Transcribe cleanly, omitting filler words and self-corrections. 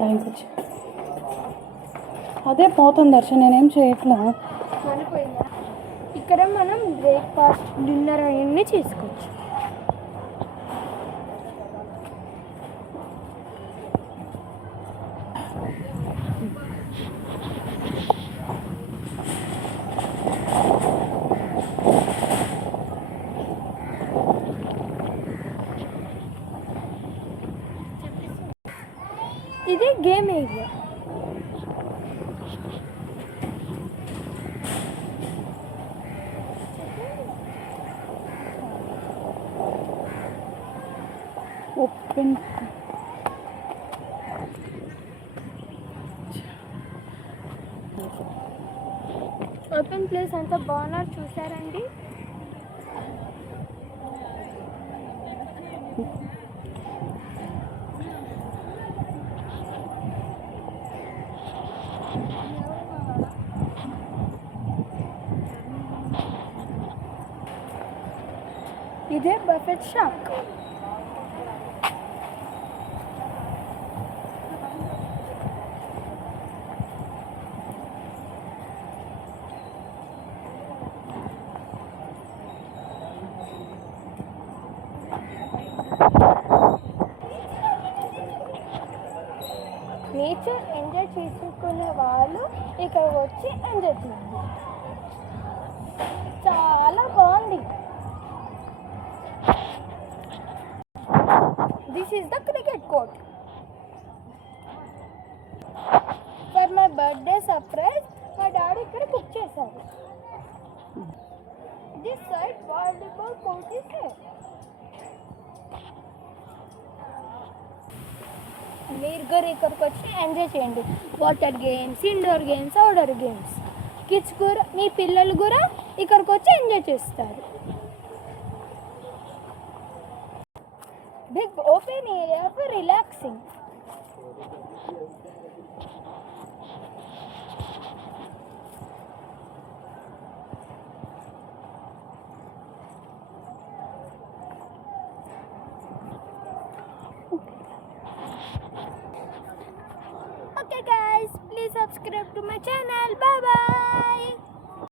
దానికి వచ్చి అదే పోతుంది దర్శనం, నేనేం చేయట్లా. సరిపోయిందా? ఇక్కడ మనం బ్రేక్ఫాస్ట్, డిన్నర్ అవన్నీ చేసుకోవచ్చు. ఇది game area. Open open place అంతా బాగున్నారు, చూసారండి. ఇదే బఫెట్ షాప్. నేచర్ ఎంజాయ్ చేసుకునే వాళ్ళు ఇక్కడ వచ్చి ఎంజాయ్ చేయండి. చాలా బాగుంది. This is the cricket court. For my birthday surprise మా డాడీ ఇక్కడ బుక్ చేశారు. This side volleyball court is here. మీరు కూడా ఇక్కడికి వచ్చి ఎంజాయ్ చేయండి. Water games, indoor games, outdoor games. Kids కూడా, మీ పిల్లలు కూడా ఇక్కడికి వచ్చి ఎంజాయ్ చేస్తారు. Big open area for relaxing. Okay guys, please subscribe to my channel. Bye bye.